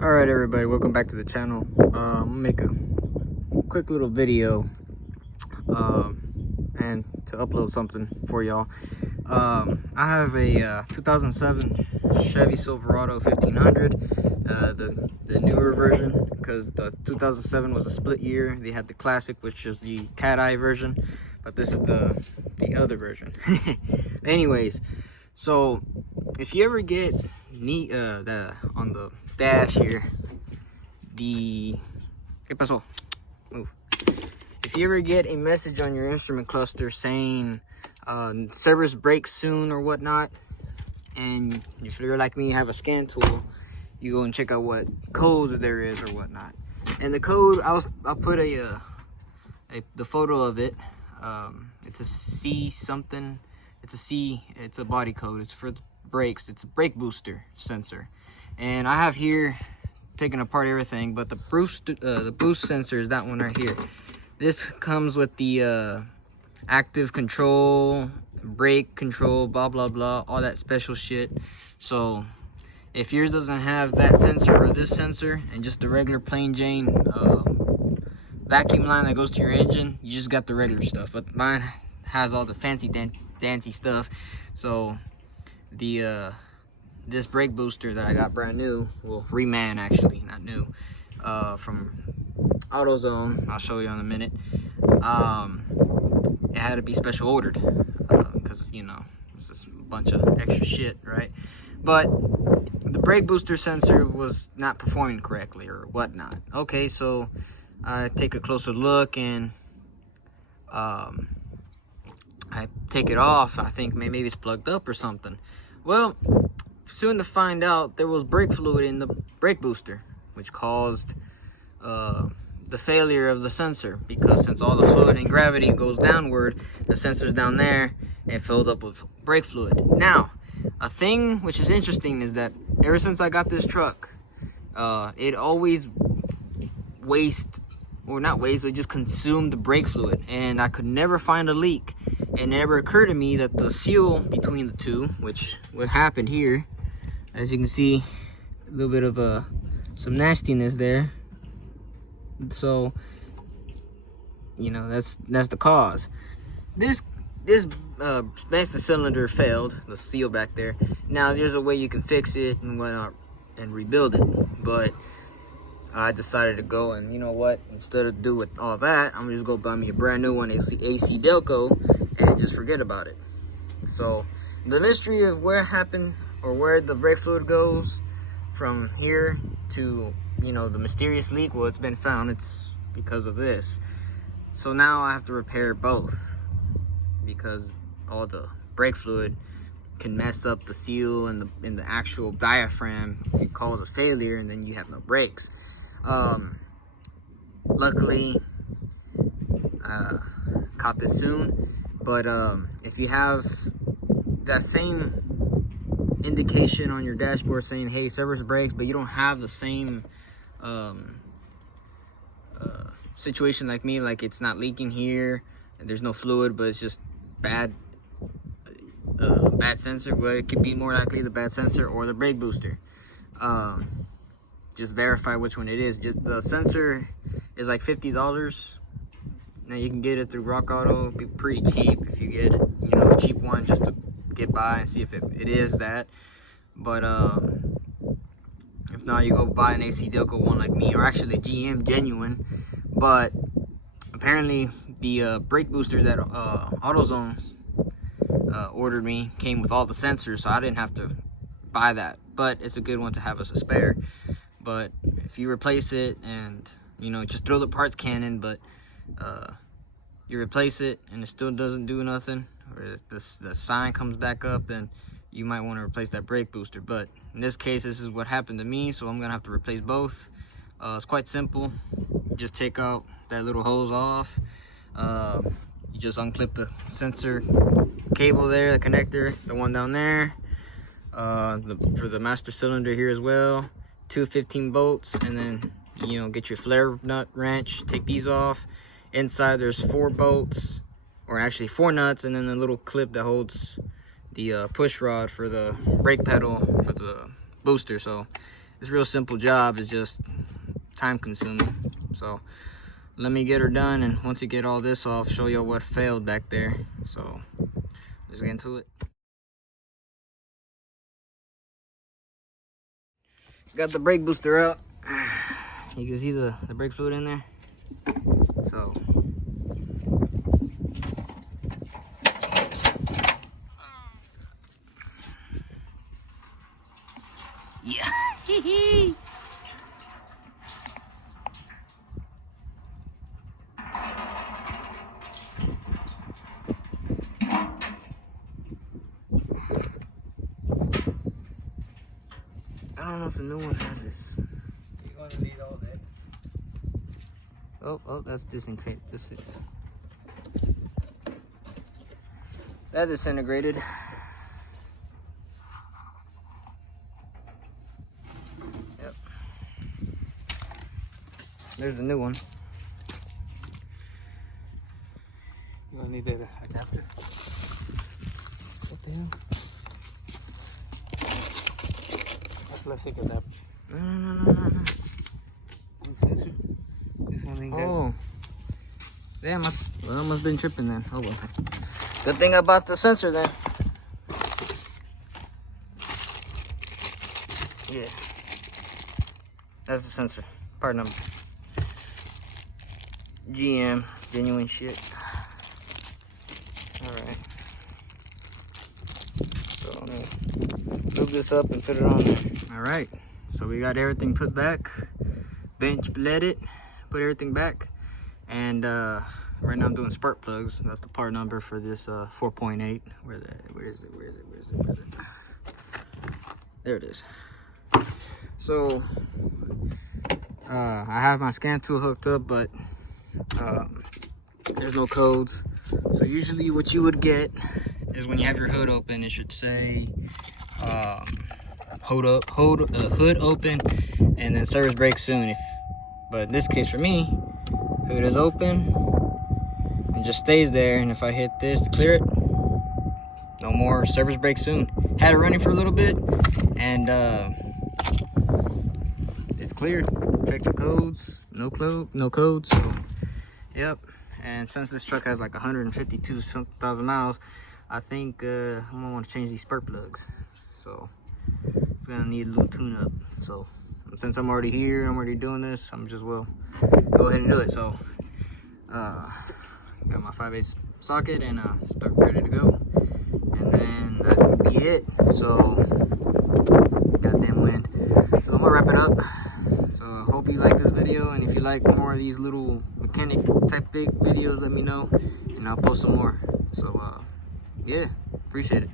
All right, everybody, welcome back to the channel. I'm gonna make a quick little video and to upload something for y'all. I have a 2007 Chevy Silverado 1500, the newer version, because the 2007 was a split year. They had the classic, which is the cat eye version, but this is the other version. Anyways, so if you ever get on the dash here, ¿Qué pasó? Move. If you ever get a message on your instrument cluster saying service breaks soon or whatnot, and if you're like me, you have a scan tool, you go and check out what codes there is or whatnot. And the code, I'll put the photo of it. It's a C something. It's a body code. It's for the brakes. It's a brake booster sensor. And I have here, taking apart everything, but the boost sensor is that one right here. This comes with the active control, brake control, blah blah blah, all that special shit. So if yours doesn't have that sensor or this sensor and just the regular plain Jane vacuum line that goes to your engine, you just got the regular stuff. But mine has all the fancy dancy stuff. So the this brake booster that I got brand new, well, reman actually, not new, from AutoZone, I'll show you in a minute. It had to be special ordered, because, you know, it's just a bunch of extra shit, right? But the brake booster sensor was not performing correctly or whatnot. Okay, so I take a closer look and I take it off. I think maybe it's plugged up or something. Well, soon to find out there was brake fluid in the brake booster, which caused the failure of the sensor, because since all the fluid and gravity goes downward, the sensor's down there and filled up with brake fluid. Now, a thing which is interesting is that ever since I got this truck, it always it just consumed the brake fluid, and I could never find a leak. It never occurred to me that the seal between the two, which what happened here, as you can see, a little bit of some nastiness there. So, you know, that's the cause. This master cylinder failed, the seal back there. Now there's a way you can fix it and whatnot and rebuild it, but I decided to go and, you know what, instead of do with all that, I'm gonna just go buy me a brand new one, ACDELCO, and just forget about it. So the mystery of where it happened, or where the brake fluid goes from here to, you know, the mysterious leak, well, it's been found. It's because of this. So now I have to repair both, because all the brake fluid can mess up the seal and the actual diaphragm. It cause a failure, and then you have no brakes. Luckily, caught this soon. But if you have that same indication on your dashboard saying, hey, service brakes, but you don't have the same situation like me, like it's not leaking here and there's no fluid, but it's just bad sensor, well, it could be more likely the bad sensor or the brake booster. Just verify which one it is. Just the sensor is like $50. Now you can get it through Rock Auto. It'll be pretty cheap if you get it, you know, a cheap one, just to get by and see if it is that. But if not, you go buy an ACDELCO one like me, or actually a GM genuine. But apparently the brake booster that AutoZone ordered me came with all the sensors, so I didn't have to buy that. But it's a good one to have as a spare. But if you replace it and, you know, just throw the parts can in, but you replace it and it still doesn't do nothing, or if the sign comes back up, then you might want to replace that brake booster. But in this case, this is what happened to me, so I'm gonna have to replace both. It's quite simple. You just take out that little hose off. You just unclip the sensor cable there, the connector, the one down there, for the master cylinder here as well. 2 15 bolts, and then, you know, get your flare nut wrench, take these off. Inside there's 4 bolts, or actually 4 nuts, and then the little clip that holds the push rod for the brake pedal for the booster. So It's a real simple job. It's just time consuming. So let me get her done, and once you get all this off, show you what failed back there. So let's get into it. Got the brake booster out. You can see the brake fluid in there. So yeah. I don't know if the new one has this. You're gonna need all that. Oh, that's disintegrated. That disintegrated. Yep. There's the new one. You're gonna need that adapter. What the hell? Plastic adapter. No. Sensor. This one ain't got. Oh. Damn, I must been tripping then. Oh well. Good thing I bought the sensor then. Yeah. That's the sensor. Part number. GM. Genuine shit. Alright. So I'm gonna move this up and put it on there. Alright. So we got everything put back. Bench bled it. Put everything back. And right now I'm doing spark plugs. That's the part number for this 4.8. Where is it? There it is. So I have my scan tool hooked up, but there's no codes. So usually what you would get is when you have your hood open, it should say hood open and then service brake soon. But in this case for me, hood is open and just stays there, and if I hit this to clear it, no more service brake soon. Had it running for a little bit, and it's cleared. Check the codes, no codes. So yep. And since this truck has like 152,000 miles, I think I'm gonna want to change these spark plugs. So it's gonna need a little tune up. So since I'm already here, I'm already doing this, I'm just go ahead and do it. So got my 5/8 socket and start ready to go, and then that would be it. So goddamn wind. So I'm gonna wrap it up. So I hope you like this video, and if you like more of these little mechanic type big videos, let me know and I'll post some more. So yeah, appreciate it.